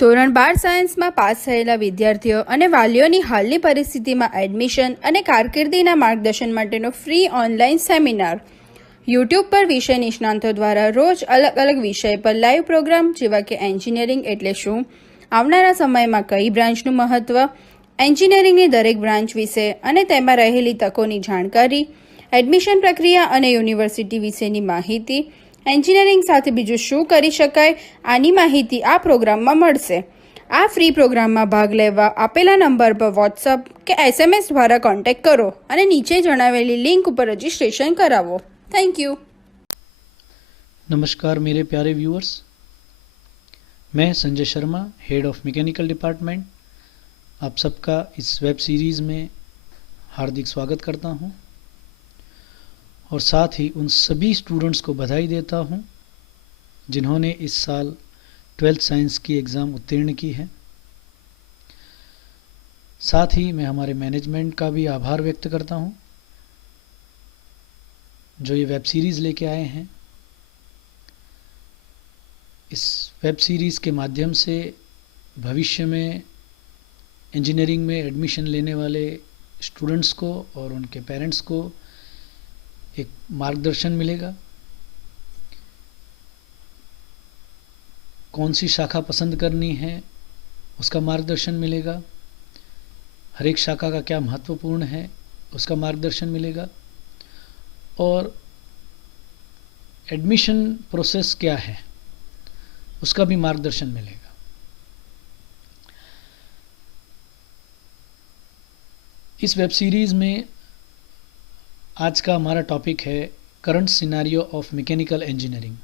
ધોરણ 12 સાયન્સમાં પાસ થયેલા વિદ્યાર્થીઓ અને વાલીઓની હાલની પરિસ્થિતિમાં એડમિશન અને કારકિર્દીના માર્ગદર્શન માટેનો ફ્રી ઓનલાઈન સેમિનાર યુટ્યુબ પર વિષય નિષ્ણાંતો દ્વારા રોજ અલગ અલગ વિષય પર લાઈવ પ્રોગ્રામ જેવા કે એન્જિનિયરિંગ એટલે શું, આવનારા સમયમાં કઈ બ્રાન્ચનું મહત્ત્વ, એન્જિનિયરિંગની દરેક બ્રાન્ચ વિશે અને તેમાં રહેલી તકોની જાણકારી, એડમિશન પ્રક્રિયા અને યુનિવર્સિટી વિશેની માહિતી, એન્જિનિયરિંગ સાથે બીજું શું કરી શકાય, આની માહિતી આ પ્રોગ્રામમાં મળશે. આ ફ્રી પ્રોગ્રામમાં ભાગ લેવા આપેલા નંબર પર વોટ્સઅપ કે SMS દ્વારા કોન્ટેક્ટ કરો અને નીચે જણાવેલી લિંક ઉપર રजिस्ट्रेशन करावो. Thank you. नमस्कार मेरे प्यारे व्यूअर्स, मैं Sanjay Sharma, head of mechanical department, आप सबका इस वेब सीरीज़ में हार्दिक स्वागत करता हूं और साथ ही उन सभी स्टूडेंट्स को बधाई देता हूं जिन्होंने इस साल 12th साइंस की एग्ज़ाम उत्तीर्ण की है. साथ ही मैं हमारे मैनेजमेंट का भी आभार व्यक्त करता हूं जो ये वेब सीरीज़ लेके आए हैं. इस वेब सीरीज़ के माध्यम से भविष्य में इंजीनियरिंग में एडमिशन लेने वाले स्टूडेंट्स को और उनके पेरेंट्स को एक मार्गदर्शन मिलेगा. कौन सी शाखा पसंद करनी है उसका मार्गदर्शन मिलेगा. हर एक शाखा का क्या महत्वपूर्ण है उसका मार्गदर्शन मिलेगा और एडमिशन प्रोसेस क्या है उसका भी मार्गदर्शन मिलेगा. इस वेब सीरीज़ में आज का हमारा टॉपिक है current scenario of mechanical engineering.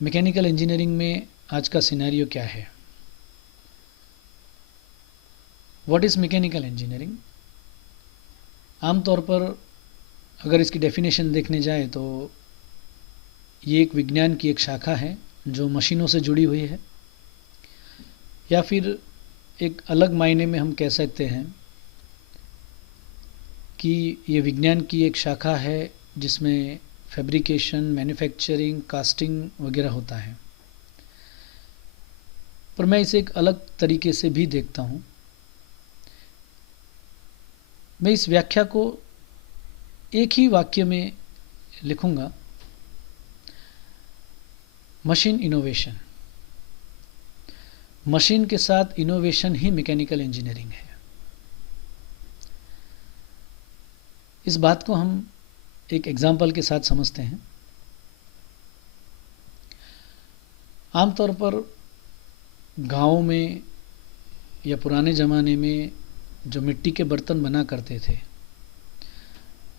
Mechanical engineering में आज का सिनेरियो क्या है. What is mechanical engineering. आमतौर पर अगर इसकी डेफिनेशन देखने जाए तो ये एक विज्ञान की एक शाखा है जो मशीनों से जुड़ी हुई है, या फिर एक अलग मायने में हम कह सकते हैं कि ये विज्ञान की एक शाखा है जिसमें फैब्रिकेशन, मैन्युफैक्चरिंग, कास्टिंग वगैरह होता है. पर मैं इसे एक अलग तरीके से भी देखता हूँ. मैं इस व्याख्या को एक ही वाक्य में लिखूंगा, मशीन इनोवेशन. मशीन के साथ इनोवेशन ही मैकेनिकल इंजीनियरिंग है. इस बात को हम एक एग्जाम्पल के साथ समझते हैं. आमतौर पर गाँव में या पुराने ज़माने में जो मिट्टी के बर्तन बना करते थे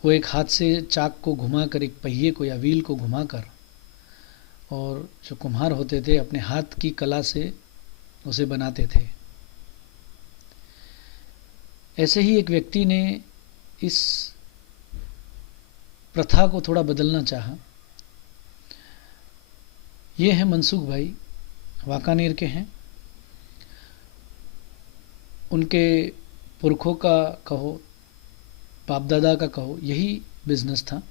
वो एक हाथ से चाक को घुमाकर, एक पहिए को या व्हील को घुमाकर, और जो कुम्हार होते थे अपने हाथ की कला से उसे बनाते थे. ऐसे ही एक व्यक्ति ने इस प्रथा को थोड़ा बदलना चाहा. ये हैं मनसुख भाई, वांकानेर के हैं. उनके पुरखों का कहो, बाप दादा का कहो, यही बिज़नेस था.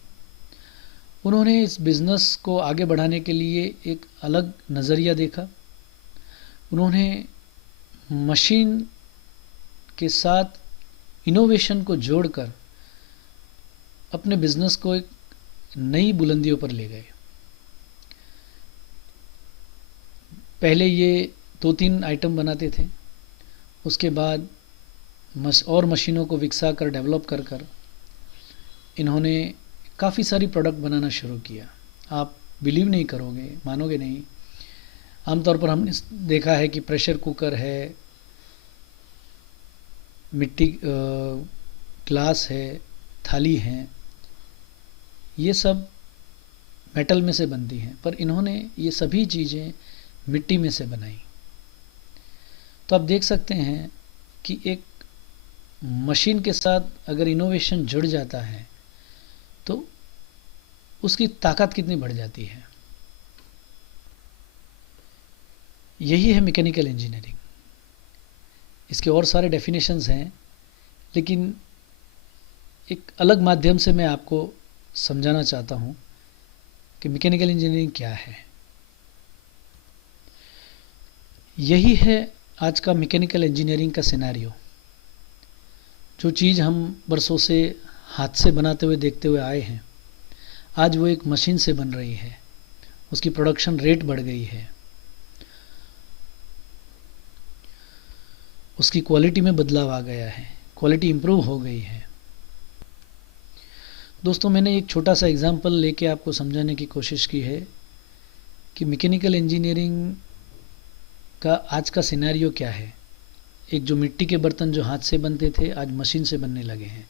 उन्होंने इस बिज़नेस को आगे बढ़ाने के लिए एक अलग नज़रिया देखा. उन्होंने मशीन के साथ इनोवेशन को जोड़कर अपने बिज़नेस को एक नई बुलंदियों पर ले गए. पहले ये 2-3 आइटम बनाते थे, उसके बाद और मशीनों को विकसा कर, डेवलप कर कर इन्होंने काफ़ी सारी प्रोडक्ट बनाना शुरू किया. आप बिलीव नहीं करोगे, मानोगे नहीं. आमतौर पर हमने देखा है कि प्रेशर कुकर है, मिट्टी ग्लास है, थाली है, ये सब मेटल में से बनती हैं, पर इन्होंने ये सभी चीज़ें मिट्टी में से बनाई. तो आप देख सकते हैं कि एक मशीन के साथ अगर इनोवेशन जुड़ जाता है तो उसकी ताकत कितनी बढ़ जाती है. यही है मैकेनिकल इंजीनियरिंग. इसके और सारे डेफिनेशंस हैं, लेकिन एक अलग माध्यम से मैं आपको समझाना चाहता हूँ कि मैकेनिकल इंजीनियरिंग क्या है. यही है आज का मैकेनिकल इंजीनियरिंग का सिनेरियो। जो चीज़ हम बरसों से हाथ से बनाते हुए देखते हुए आए हैं, आज वो एक मशीन से बन रही है, उसकी प्रोडक्शन रेट बढ़ गई है, उसकी क्वालिटी में बदलाव आ गया है, क्वालिटी इम्प्रूव हो गई है। दोस्तों, मैंने एक छोटा सा एग्जांपल लेके आपको समझाने की कोशिश की है कि मैकेनिकल इंजीनियरिंग का आज का सिनेरियो क्या है। एक जो मिट्टी के बर्तन जो हाथ से बनते थे, आज मशीन से बनने लगे हैं।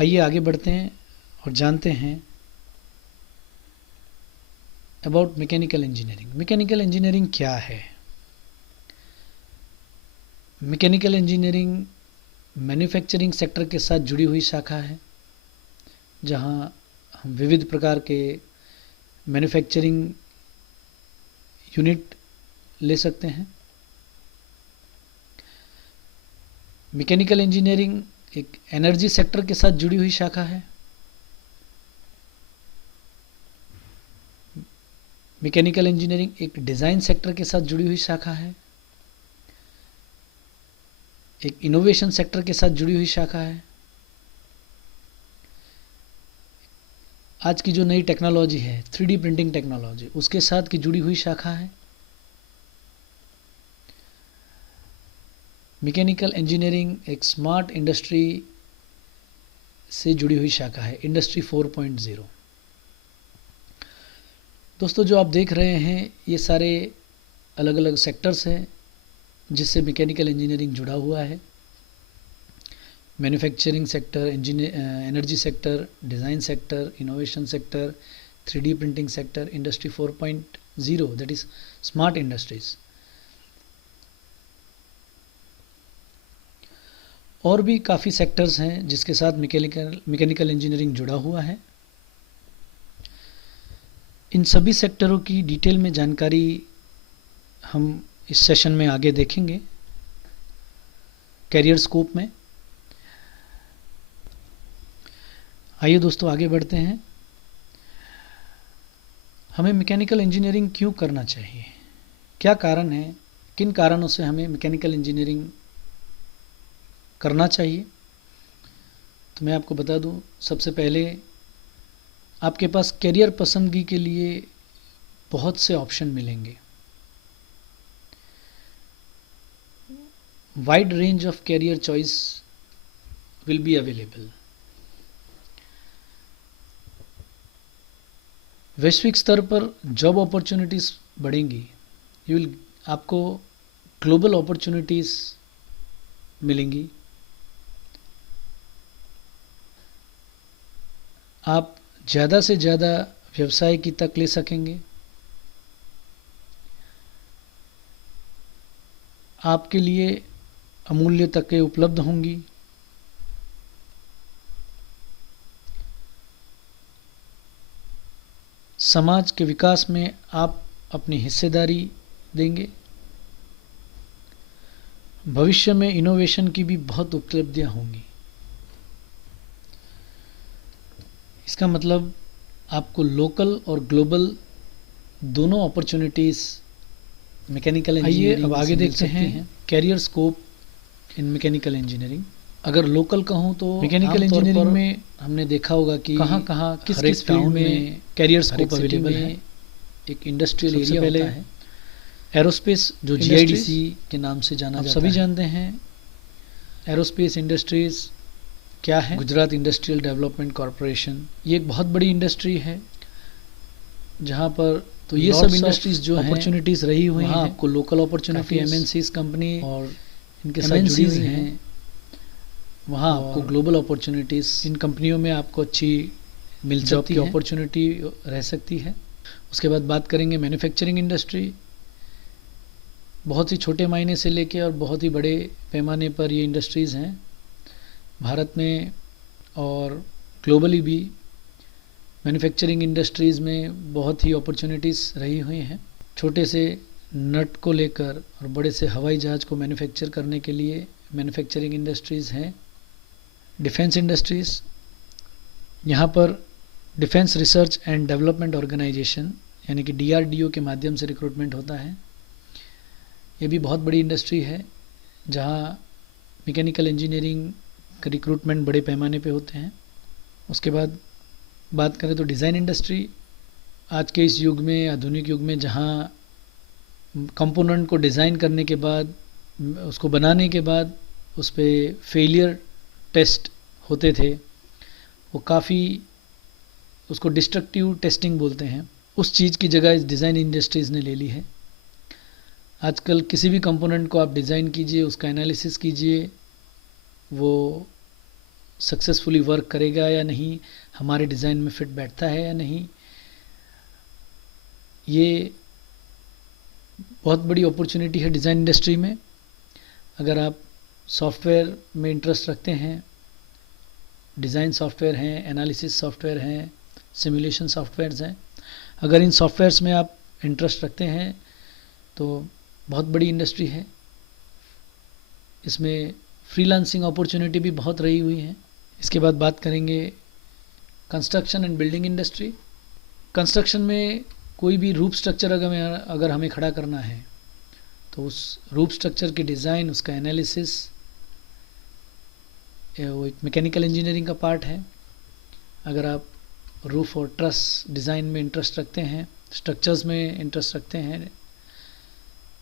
आइए आगे बढ़ते हैं और जानते हैं about mechanical engineering. Mechanical engineering क्या है? मैकेनिकल इंजीनियरिंग मैन्युफैक्चरिंग सेक्टर के साथ जुड़ी हुई शाखा है, जहां हम विविध प्रकार के मैन्युफैक्चरिंग यूनिट ले सकते हैं। मैकेनिकल इंजीनियरिंग एक एनर्जी सेक्टर के साथ जुड़ी हुई शाखा है। मैकेनिकल इंजीनियरिंग एक डिज़ाइन सेक्टर के साथ जुड़ी हुई शाखा है। एक इनोवेशन सेक्टर के साथ जुड़ी हुई शाखा है। आज की जो नई टेक्नोलॉजी है 3D प्रिंटिंग टेक्नोलॉजी, उसके साथ की जुड़ी हुई शाखा है। मैकेनिकल इंजीनियरिंग एक स्मार्ट इंडस्ट्री से जुड़ी हुई शाखा है, इंडस्ट्री 4.0। दोस्तों, जो आप देख रहे हैं ये सारे अलग अलग सेक्टर्स हैं जिससे मैकेनिकल इंजीनियरिंग जुड़ा हुआ है। Manufacturing sector, energy sector, design sector, innovation sector, 3D printing sector, industry 4.0 that is smart industries. और भी काफ़ी सेक्टर्स हैं जिसके साथ मैकेनिकल इंजीनियरिंग जुड़ा हुआ है। इन सभी सेक्टरों की डिटेल में जानकारी हम इस सेशन में आगे देखेंगे कैरियर स्कोप में। आइए दोस्तों आगे बढ़ते हैं। हमें मैकेनिकल इंजीनियरिंग क्यों करना चाहिए? क्या कारण है, किन कारणों से हमें मैकेनिकल इंजीनियरिंग करना चाहिए? तो मैं आपको बता दूं, सबसे पहले आपके पास करियर पसंदगी के लिए बहुत से ऑप्शन मिलेंगे। Wide range of career choice will be available. वैश्विक स्तर पर जॉब अपॉर्चुनिटीज बढ़ेंगी। आपको ग्लोबल अपॉर्चुनिटीज मिलेंगी। आप ज़्यादा से ज़्यादा व्यवसाय की तक ले सकेंगे। आपके लिए अमूल्य तकें उपलब्ध होंगी। समाज के विकास में आप अपनी हिस्सेदारी देंगे। भविष्य में इनोवेशन की भी बहुत उपलब्धियां होंगी। इसका मतलब आपको लोकल और ग्लोबल दोनों अपॉर्चुनिटीज मैकेनिकल इंजीनियरिंग। अब आगे देखते हैं career scope in mechanical engineering. अगर लोकल कहूँ तो मैकेनिकल इंजीनियरिंग में हमने देखा होगा कि कहाँ किस फील्ड में कैरियर स्कोप अवेलेबल है। एक इंडस्ट्रियल एरिया होता है, एरोस्पेस जो जीआईडीसी के नाम से जाना जाता है। सभी जानते हैं एरोस्पेस इंडस्ट्रीज क्या है। गुजरात इंडस्ट्रियल डेवलपमेंट कॉरपोरेशन, ये एक बहुत बड़ी इंडस्ट्री है जहाँ पर तो ये सब इंडस्ट्रीज जो हैं अपॉर्चुनिटीज रही हुई हैं। आपको लोकल अपॉर्चुनिटी एमएनसीज कंपनी और इनके साथ जुड़ी हुई हैं। वहाँ आपको ग्लोबल अपॉर्चुनिटीज, इन कंपनियों में आपको अच्छी जॉब की अपॉर्चुनिटी रह सकती है। उसके बाद बात करेंगे मैन्युफैक्चरिंग इंडस्ट्री। बहुत ही छोटे मायने से लेके और बहुत ही बड़े पैमाने पर ये इंडस्ट्रीज़ हैं। भारत में और ग्लोबली भी मैन्युफैक्चरिंग इंडस्ट्रीज़ में बहुत ही अपॉर्चुनिटीज़ रही हुई हैं। छोटे से नट को लेकर और बड़े से हवाई जहाज़ को मैन्युफैक्चर करने के लिए मैन्युफैक्चरिंग इंडस्ट्रीज़ हैं। डिफेंस इंडस्ट्रीज़, यहाँ पर defence research and development organisation यानी कि DRDO के माध्यम से रिक्रूटमेंट होता है। ये भी बहुत बड़ी इंडस्ट्री है जहाँ मैकेनिकल इंजीनियरिंग का रिक्रूटमेंट बड़े पैमाने पे होते हैं। उसके बाद बात करें तो डिज़ाइन इंडस्ट्री, आज के इस युग में, आधुनिक युग में, जहाँ कंपोनेंट को डिज़ाइन करने के बाद, उसको बनाने के बाद उस पर फेलियर टेस्ट होते थे, वो काफ़ी, उसको डिस्ट्रक्टिव टेस्टिंग बोलते हैं, उस चीज़ की जगह इस डिज़ाइन इंडस्ट्रीज़ ने ले ली है। आजकल किसी भी कंपोनेंट को आप डिज़ाइन कीजिए, उसका एनालिसिस कीजिए, वो सक्सेसफुली वर्क करेगा या नहीं, हमारे डिज़ाइन में फिट बैठता है या नहीं। ये बहुत बड़ी अपॉर्चुनिटी है डिज़ाइन इंडस्ट्री में। अगर आप सॉफ्टवेयर में इंटरेस्ट रखते हैं, डिज़ाइन सॉफ्टवेयर हैं, एनालिसिस सॉफ्टवेयर हैं, सिमुलेशन सॉफ्टवेयर्स हैं, अगर इन सॉफ्टवेयर्स में आप इंटरेस्ट रखते हैं तो बहुत बड़ी इंडस्ट्री है। इसमें फ्रीलांसिंग अपॉर्चुनिटी भी बहुत रही हुई है। इसके बाद बात करेंगे construction and building industry. Construction में कोई भी रूफ स्ट्रक्चर अगर हमें खड़ा करना है तो उस रूफ स्ट्रक्चर की डिज़ाइन, उसका एनालिसिस, वो एक मैकेनिकल इंजीनियरिंग का पार्ट है। अगर आप रूफ और ट्रस डिज़ाइन में इंटरेस्ट रखते हैं, स्ट्रक्चर्स में इंटरेस्ट रखते हैं,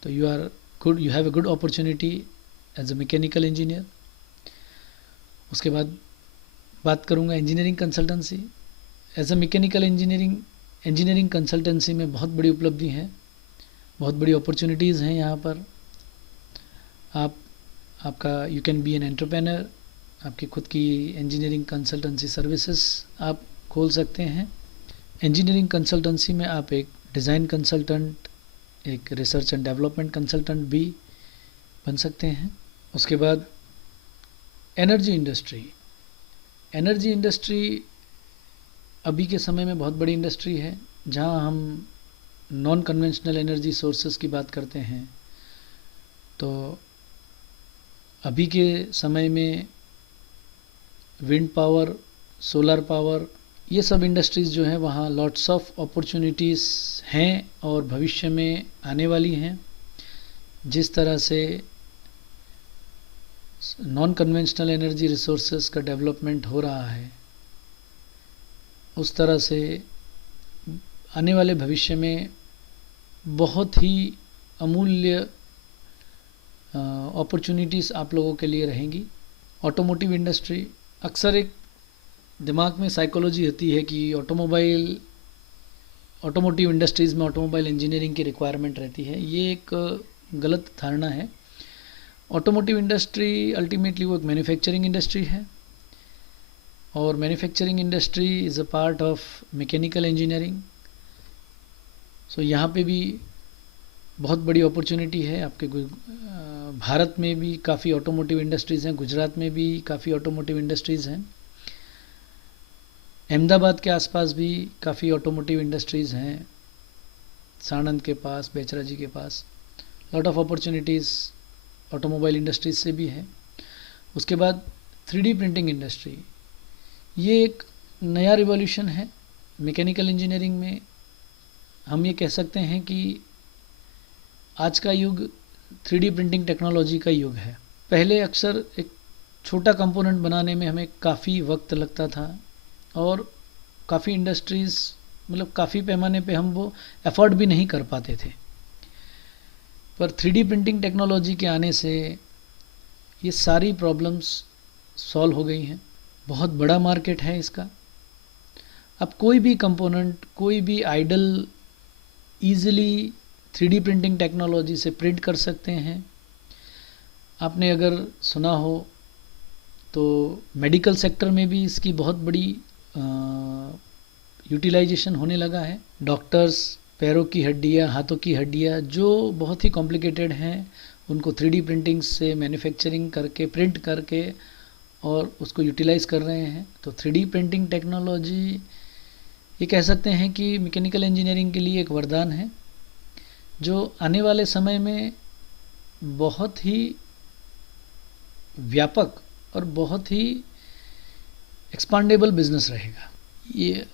तो you have a good opportunity as a mechanical engineer. उसके बाद बात करूँगा engineering consultancy. As a mechanical engineering consultancy में बहुत बड़ी उपलब्धि है, बहुत बड़ी अपॉर्चुनिटीज़ हैं यहाँ पर। आपका you can be an entrepreneur, आपकी खुद की इंजीनियरिंग कंसल्टेंसी सर्विसेज आप खोल सकते हैं। इंजीनियरिंग कंसल्टेंसी में आप एक डिज़ाइन कंसल्टेंट, एक रिसर्च एंड डेवलपमेंट कंसल्टेंट भी बन सकते हैं। उसके बाद एनर्जी इंडस्ट्री अभी के समय में बहुत बड़ी इंडस्ट्री है, जहां हम नॉन कन्वेंशनल एनर्जी सोर्सेस की बात करते हैं। तो अभी के समय में विंड पावर, सोलर पावर, ये सब इंडस्ट्रीज़ जो हैं वहाँ लॉट्स ऑफ अपॉर्चुनिटीज़ हैं और भविष्य में आने वाली हैं। जिस तरह से नॉन कन्वेंशनल एनर्जी रिसोर्सेज का डेवलपमेंट हो रहा है, उस तरह से आने वाले भविष्य में बहुत ही अमूल्य अपॉर्चुनिटीज़ आप लोगों के लिए रहेंगी। ऑटोमोटिव इंडस्ट्री, अक्सर एक दिमाग में साइकोलॉजी होती है कि ऑटोमोटिव इंडस्ट्रीज़ में ऑटोमोबाइल इंजीनियरिंग की रिक्वायरमेंट रहती है। ये एक गलत धारणा है। ऑटोमोटिव इंडस्ट्री अल्टीमेटली वो एक मैन्युफैक्चरिंग इंडस्ट्री है, और manufacturing industry is a part of mechanical engineering. So यहाँ पे भी बहुत बड़ी अपॉर्चुनिटी है। आपके भारत में भी काफ़ी ऑटोमोटिव इंडस्ट्रीज़ हैं, गुजरात में भी काफ़ी ऑटोमोटिव इंडस्ट्रीज़ हैं, अहमदाबाद के आसपास भी काफ़ी ऑटोमोटिव इंडस्ट्रीज़ हैं, साणंद के पास, बेचराजी के पास lot of opportunities automobile industries से भी है। उसके बाद 3D प्रिंटिंग इंडस्ट्री, ये एक नया रिवॉल्यूशन है मैकेनिकल इंजीनियरिंग में। हम ये कह सकते हैं कि आज का युग 3D प्रिंटिंग टेक्नोलॉजी का युग है। पहले अक्सर एक छोटा कंपोनेंट बनाने में हमें काफ़ी वक्त लगता था, और काफ़ी इंडस्ट्रीज़, मतलब काफ़ी पैमाने पे हम वो अफोर्ड भी नहीं कर पाते थे। पर 3D प्रिंटिंग टेक्नोलॉजी के आने से ये सारी प्रॉब्लम्स सॉल्व हो गई हैं। बहुत बड़ा मार्केट है इसका। अब कोई भी कंपोनेंट, कोई भी idol easily 3D printing technology से प्रिंट कर सकते हैं। आपने अगर सुना हो तो मेडिकल सेक्टर में भी इसकी बहुत बड़ी यूटिलाइजेशन होने लगा है। डॉक्टर्स पैरों की हड्डियाँ, हाथों की हड्डियाँ जो बहुत ही कॉम्प्लिकेटेड हैं, उनको 3D प्रिंटिंग से मैन्युफैक्चरिंग करके, प्रिंट करके और उसको यूटिलाइज़ कर रहे हैं। तो 3D प्रिंटिंग टेक्नोलॉजी ये कह सकते हैं कि मैकेनिकल इंजीनियरिंग के लिए एक वरदान है, जो आने वाले समय में बहुत ही व्यापक और बहुत ही एक्सपांडेबल बिजनेस रहेगा। ये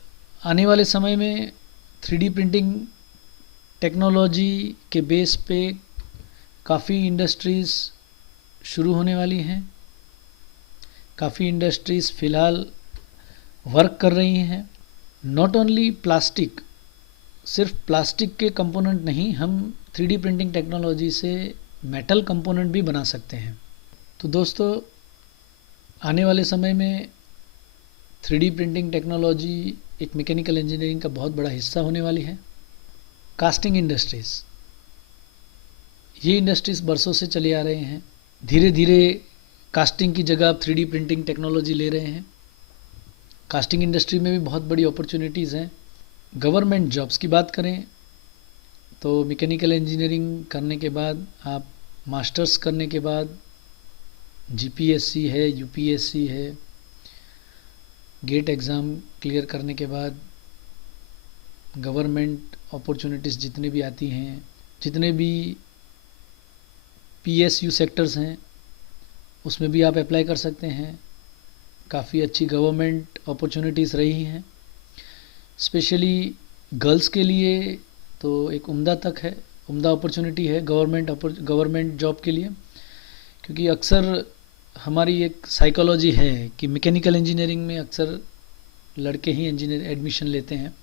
आने वाले समय में 3D प्रिंटिंग टेक्नोलॉजी के बेस पे काफ़ी इंडस्ट्रीज़ शुरू होने वाली हैं। काफ़ी इंडस्ट्रीज़ फ़िलहाल वर्क कर रही हैं। नॉट ओनली प्लास्टिक, सिर्फ प्लास्टिक के कंपोनेंट नहीं, हम 3D प्रिंटिंग टेक्नोलॉजी से मेटल कंपोनेंट भी बना सकते हैं। तो दोस्तों, आने वाले समय में 3D प्रिंटिंग टेक्नोलॉजी एक मैकेनिकल इंजीनियरिंग का बहुत बड़ा हिस्सा होने वाली है। कास्टिंग इंडस्ट्रीज़, ये इंडस्ट्रीज़ बरसों से चले आ रहे हैं। धीरे धीरे कास्टिंग की जगह अब 3D प्रिंटिंग टेक्नोलॉजी ले रहे हैं। कास्टिंग इंडस्ट्री में भी बहुत बड़ी अपॉर्चुनिटीज़ हैं। गवर्नमेंट जॉब्स की बात करें तो मैकेनिकल इंजीनियरिंग करने के बाद, आप मास्टर्स करने के बाद जीपीएससी है, यूपीएससी है, गेट एग्ज़ाम क्लियर करने के बाद गवर्नमेंट अपॉर्चुनिटीज़ जितने भी आती हैं, जितने भी पीएसयू सेक्टर्स हैं, उसमें भी आप अप्लाई कर सकते हैं। काफ़ी अच्छी गवर्नमेंट अपॉर्चुनिटीज़ रही हैं, स्पेशली गर्ल्स के लिए तो एक उम्दा अपॉर्चुनिटी है गवर्नमेंट जॉब के लिए। क्योंकि अक्सर हमारी एक साइकोलॉजी है कि मैकेनिकल इंजीनियरिंग में अक्सर लड़के ही इंजीनियर एडमिशन लेते हैं।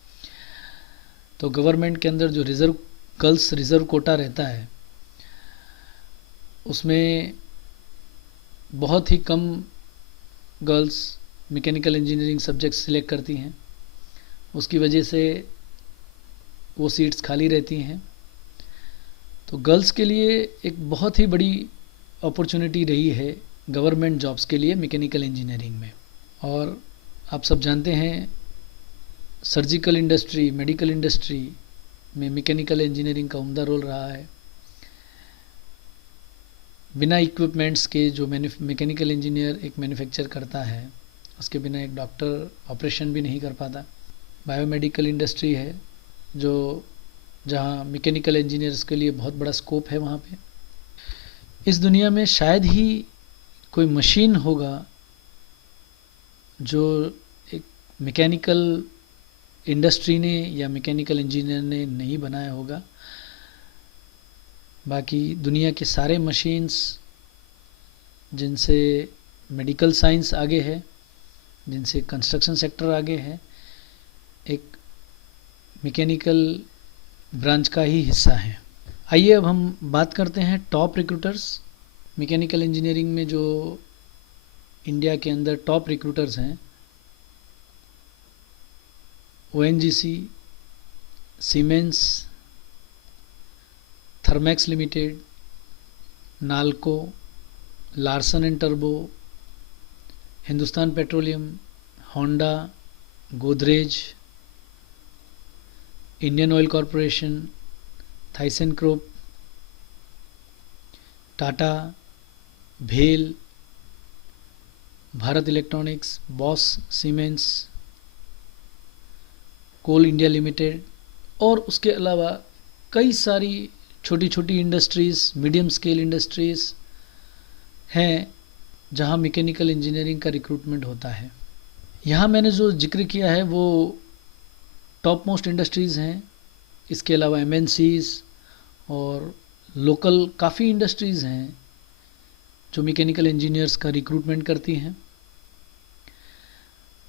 तो गवर्नमेंट के अंदर जो गर्ल्स रिज़र्व कोटा रहता है, उसमें बहुत ही कम girls mechanical engineering subject select करती हैं। उसकी वजह से वो सीट्स खाली रहती हैं। तो गर्ल्स के लिए एक बहुत ही बड़ी अपॉर्चुनिटी रही है गवर्नमेंट जॉब्स के लिए मैकेनिकल इंजीनियरिंग में। और आप सब जानते हैं, सर्जिकल इंडस्ट्री, मेडिकल इंडस्ट्री में मैकेनिकल इंजीनियरिंग का उम्दा रोल रहा है। बिना इक्विपमेंट्स के जो मैकेनिकल इंजीनियर एक मैन्युफैक्चर करता है, उसके बिना एक डॉक्टर ऑपरेशन भी नहीं कर पाता। बायोमेडिकल इंडस्ट्री है जहाँ मैकेनिकल इंजीनियर्स के लिए बहुत बड़ा स्कोप है। वहाँ पे इस दुनिया में शायद ही कोई मशीन होगा जो एक मैकेनिकल इंडस्ट्री ने या मैकेनिकल इंजीनियर ने नहीं बनाया होगा। बाकी दुनिया के सारे मशीन्स जिनसे मेडिकल साइंस आगे है, जिनसे कंस्ट्रक्शन सेक्टर आगे है, एक मैकेनिकल ब्रांच का ही हिस्सा है। आइए अब हम बात करते हैं टॉप रिक्रूटर्स। मैकेनिकल इंजीनियरिंग में जो इंडिया के अंदर टॉप रिक्रूटर्स हैं, ONGC, siemens, Thermax limited, NALCO, Larsen and turbo, Hindustan petroleum, Honda, Godrej, Indian oil corporation, थाइसेनक्रोप, Tata, भेल, भारत इलेक्ट्रॉनिक्स, बॉस, सीमेंस, कोल इंडिया लिमिटेड और उसके अलावा कई सारी छोटी छोटी इंडस्ट्रीज़, मीडियम स्केल इंडस्ट्रीज़ हैं जहां मैकेनिकल इंजीनियरिंग का रिक्रूटमेंट होता है। यहाँ मैंने जो जिक्र किया है वो टॉप मोस्ट इंडस्ट्रीज़ हैं। इसके अलावा एमएनसीज़ और लोकल काफ़ी इंडस्ट्रीज़ हैं जो मैकेनिकल इंजीनियर्स का रिक्रूटमेंट करती हैं।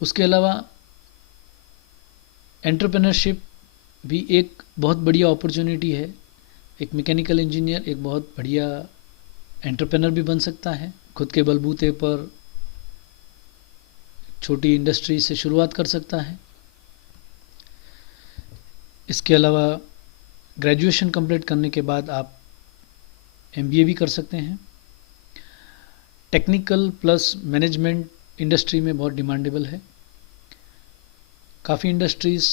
उसके अलावा एंटरप्रेन्योरशिप भी एक बहुत बढ़िया अपॉर्चुनिटी है। एक मैकेनिकल इंजीनियर एक बहुत बढ़िया एंटरप्रेन्योर भी बन सकता है। खुद के बलबूते पर छोटी इंडस्ट्री से शुरुआत कर सकता है। इसके अलावा ग्रेजुएशन कंप्लीट करने के बाद आप एमबीए भी कर सकते हैं। टेक्निकल प्लस मैनेजमेंट इंडस्ट्री में बहुत डिमांडेबल है। काफ़ी इंडस्ट्रीज़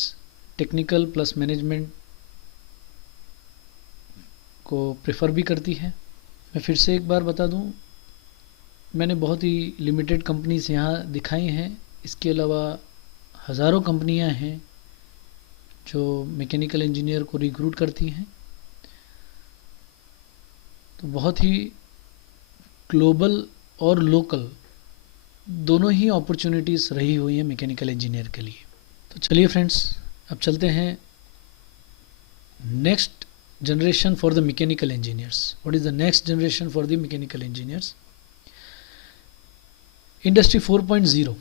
टेक्निकल प्लस मैनेजमेंट को प्रेफर भी करती है। मैं फिर से एक बार बता दूं, मैंने बहुत ही लिमिटेड कंपनीज यहाँ दिखाई हैं। इसके अलावा हज़ारों कंपनियाँ हैं जो मैकेनिकल इंजीनियर को रिक्रूट करती हैं। तो बहुत ही ग्लोबल और लोकल दोनों ही अपॉर्चुनिटीज़ रही हुई हैं मैकेनिकल इंजीनियर के लिए। तो चलिए फ्रेंड्स, अब चलते हैं next generation for the mechanical engineers. What is the next generation for the mechanical engineers? Industry 4.0,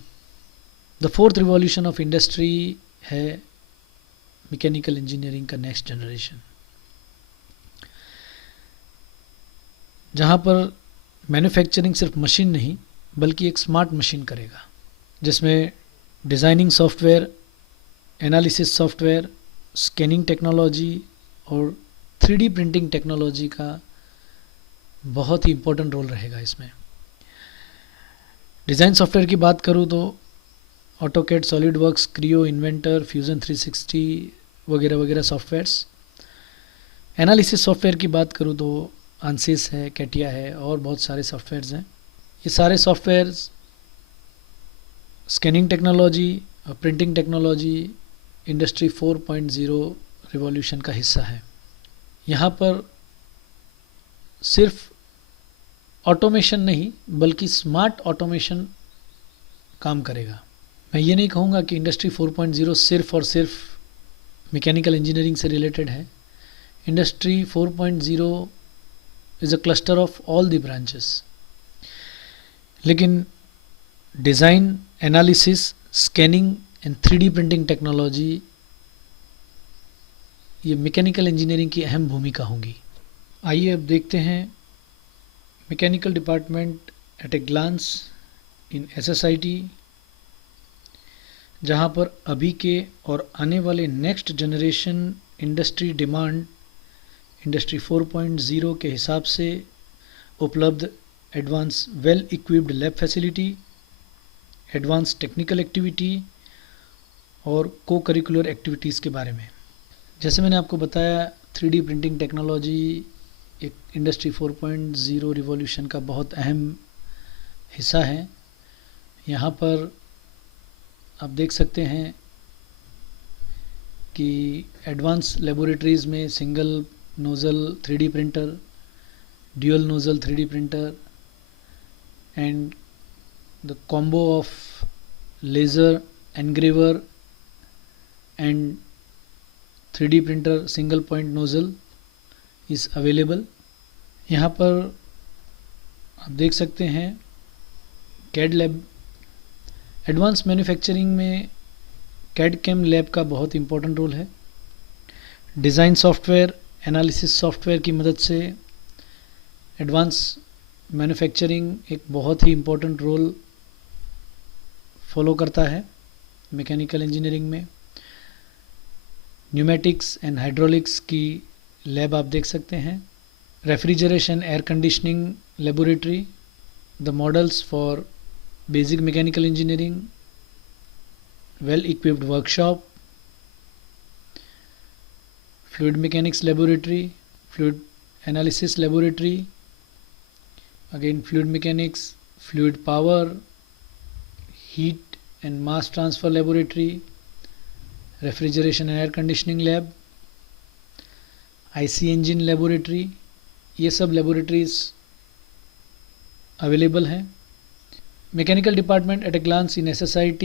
the fourth revolution of industry है मैकेनिकल इंजीनियरिंग का नेक्स्ट जनरेशन, जहाँ पर मैन्युफैक्चरिंग सिर्फ मशीन नहीं बल्कि एक स्मार्ट मशीन करेगा, जिसमें designing software, analysis software, scanning technology और 3D प्रिंटिंग टेक्नोलॉजी का बहुत ही इम्पोर्टेंट रोल रहेगा इसमें। डिज़ाइन सॉफ्टवेयर की बात करूँ तो AutoCAD, SolidWorks, Creo, Inventor, Fusion 360 वगैरह वगैरह सॉफ्टवेयर्स। एनालिसिस सॉफ्टवेयर की बात करूँ तो आंसिस है, कैटिया है और बहुत सारे सॉफ्टवेयर्स हैं। ये सारे सॉफ्टवेयर्स स्कैनिंग टेक्नोलॉजी और प्रिंटिंग टेक्नोलॉजी इंडस्ट्री 4.0 रिवॉल्यूशन का हिस्सा है। यहाँ पर सिर्फ ऑटोमेशन नहीं बल्कि स्मार्ट ऑटोमेशन काम करेगा। मैं ये नहीं कहूँगा कि इंडस्ट्री 4.0 सिर्फ और सिर्फ मैकेनिकल इंजीनियरिंग से रिलेटेड है। Industry 4.0 is a cluster of all the branches, लेकिन design, analysis, scanning and 3D printing technology ये मैकेनिकल इंजीनियरिंग की अहम भूमिका होंगी। आइए अब देखते हैं mechanical department at a glance in SSIT, जहाँ पर अभी के और आने वाले next generation industry demand industry 4.0 के हिसाब से उपलब्ध advance well equipped lab facility, advance technical activity और को करिकुलर एक्टिविटीज़ के बारे में। जैसे मैंने आपको बताया 3D प्रिंटिंग टेक्नोलॉजी एक इंडस्ट्री 4.0 रिवॉल्यूशन का बहुत अहम हिस्सा है। यहाँ पर आप देख सकते हैं कि एडवांस लेबोरेटरीज़ में single nozzle 3D printer, dual nozzle 3D printer and the combo of laser, engraver and 3D printer single point nozzle is available. यहाँ पर आप देख सकते हैं कैड लैब। एडवांस मैन्युफैक्चरिंग में कैड कैम लैब का बहुत इम्पोर्टेंट रोल है। डिज़ाइन सॉफ्टवेयर, एनालिसिस सॉफ्टवेयर की मदद से एडवांस मैन्युफैक्चरिंग एक बहुत ही इम्पोर्टेंट रोल फॉलो करता है मैकेनिकल इंजीनियरिंग में। न्यूमेटिक्स एंड हाइड्रोलिक्स की लैब आप देख सकते हैं। Refrigeration, air conditioning laboratory, the models for basic mechanical engineering, well equipped workshop, fluid mechanics laboratory, fluid analysis laboratory, again fluid mechanics, fluid power, heat and mass transfer laboratory, refrigeration and air conditioning lab, IC engine laboratory, ये सब laboratories available हैं। Mechanical department at a glance in SSIT,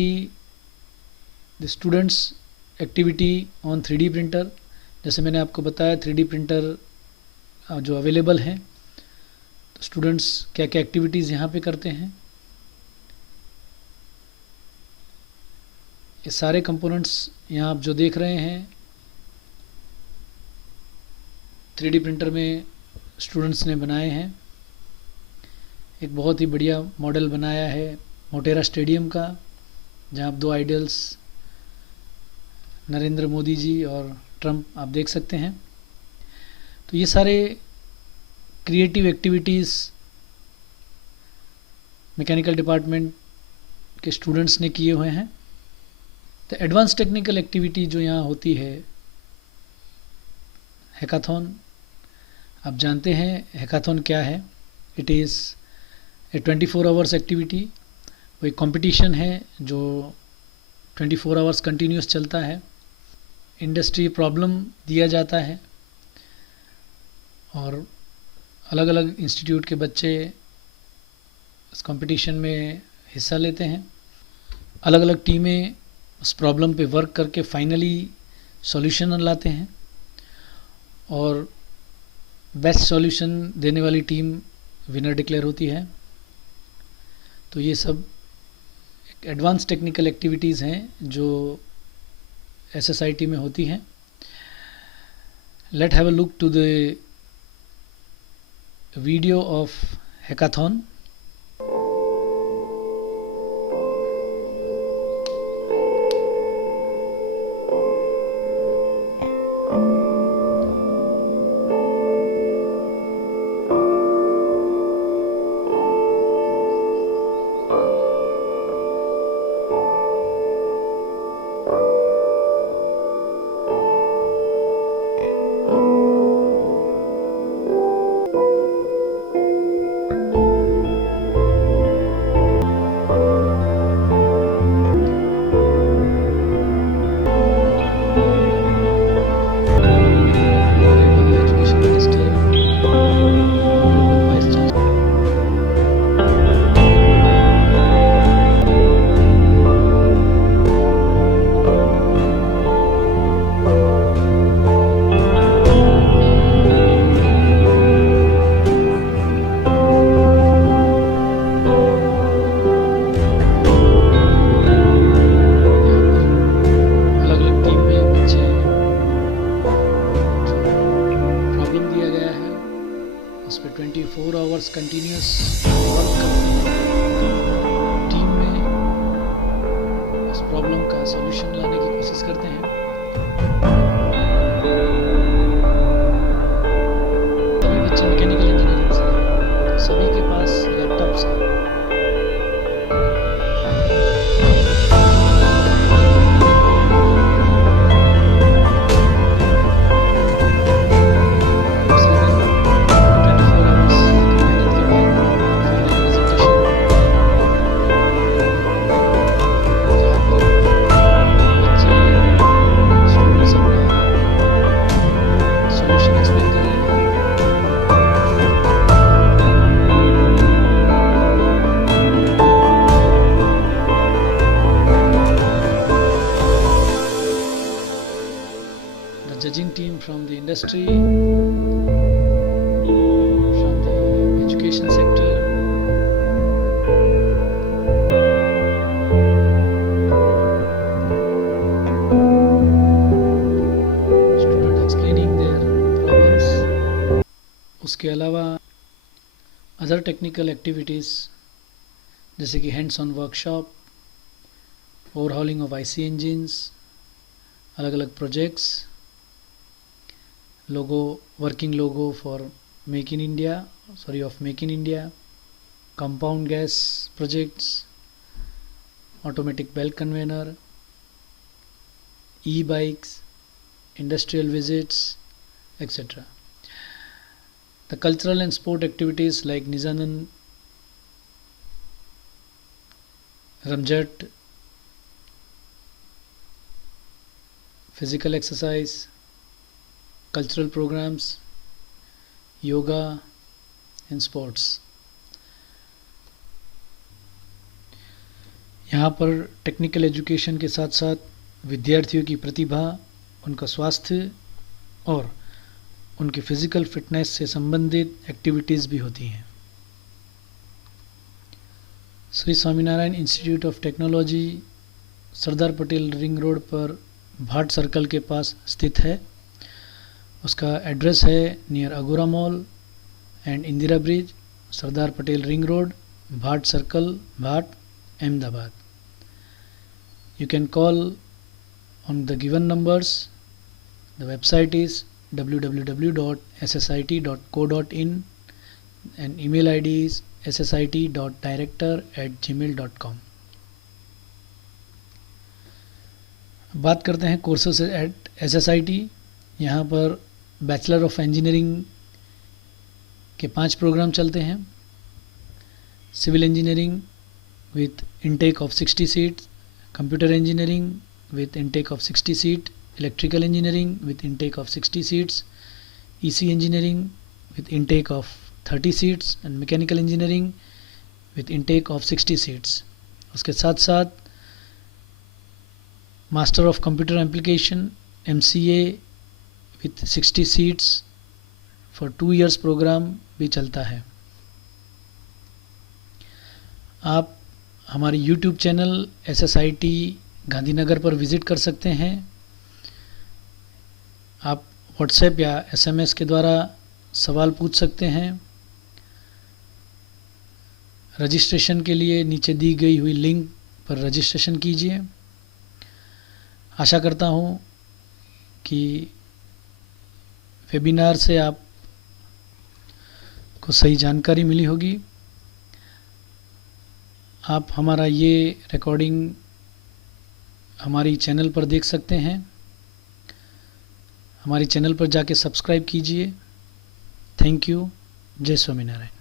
the students activity on 3D printer. जैसे मैंने आपको बताया 3D printer जो available हैं, तो स्टूडेंट्स क्या क्या एक्टिविटीज़ यहाँ पे करते हैं। ये सारे कंपोनेंट्स यहाँ आप जो देख रहे हैं 3D प्रिंटर में स्टूडेंट्स ने बनाए हैं। एक बहुत ही बढ़िया मॉडल बनाया है मोटेरा स्टेडियम का, जहाँ आप दो आइडल्स नरेंद्र मोदी जी और ट्रंप आप देख सकते हैं। तो ये सारे क्रिएटिव एक्टिविटीज़ मैकेनिकल डिपार्टमेंट के स्टूडेंट्स ने किए हुए हैं। तो एडवांस टेक्निकल एक्टिविटी जो यहाँ होती है हैकाथॉन, आप जानते हैं हैकाथॉन क्या है। It is a 24 hours activity. वो एक कॉम्पिटिशन है जो 24 आवर्स कंटिन्यूस चलता है। इंडस्ट्री प्रॉब्लम दिया जाता है और अलग अलग इंस्टीट्यूट के बच्चे इस कंपटीशन में हिस्सा लेते हैं। अलग अलग टीमें उस प्रॉब्लम पे वर्क करके फाइनली सॉल्यूशन लाते हैं और बेस्ट सॉल्यूशन देने वाली टीम विनर डिक्लेयर होती है। तो ये सब एडवांस टेक्निकल एक्टिविटीज़ हैं जो SSIT में होती हैं। Let have a look to the video of hackathon. उस पर 24 आवर्स कंटिन्यूस वर्क करते हैं, टीम में उस प्रॉब्लम का सॉल्यूशन लाने की कोशिश करते हैं। सभी बच्चे मैकेनिकल इंजीनियरिंग से हैं, सभी के पास लैपटॉप्स हैं। Judging team from the industry, from the education sector, student explaining their problems. उसके अलावा अदर टेक्निकल एक्टिविटीज़ जैसे कि hands on workshop, overhauling of IC engines, अलग अलग projects, logo, working logo for Make in India, compound gas projects, automatic belt conveyor, e-bikes, industrial visits, etc. The cultural and sport activities like Nizanan, Ramjat, physical exercise, cultural programs, yoga and sports. यहाँ पर technical education के साथ साथ विद्यार्थियों की प्रतिभा, उनका स्वास्थ्य और उनकी फिजिकल फिटनेस से संबंधित एक्टिविटीज़ भी होती हैं। Shri Swaminarayan institute of technology Sardar Patel ring road पर भाट सर्कल के पास स्थित है। उसका एड्रेस है near Agora mall and Indira bridge, Sardar Patel ring road, Bhat circle, Bhat, Ahmedabad. You can call on the given numbers. The website is www.ssit.co.in and email ID is ssit.director@gmail.com. बात करते हैं courses eight SSIT। यहाँ पर बैचलर ऑफ इंजीनियरिंग के 5 programme चलते हैं। Civil engineering with intake of 60 seats, computer engineering with intake of 60 seat, electrical engineering with intake of 60 seats, EC engineering with intake of 30 seats and mechanical engineering with intake of 60 seats. उसके साथ साथ master of computer application MCA with 60 seats for 2 years programme भी चलता है। आप हमारी YouTube channel SSIT Gandhinagar पर visit कर सकते हैं। आप व्हाट्सएप या SMS के द्वारा सवाल पूछ सकते हैं। रजिस्ट्रेशन के लिए नीचे दी गई हुई लिंक पर रजिस्ट्रेशन कीजिए। आशा करता हूँ कि वेबिनार से आप को सही जानकारी मिली होगी। आप हमारा ये रिकॉर्डिंग हमारी चैनल पर देख सकते हैं। हमारी चैनल पर जाके सब्सक्राइब कीजिए। Thank you. जय स्वामीनारायण।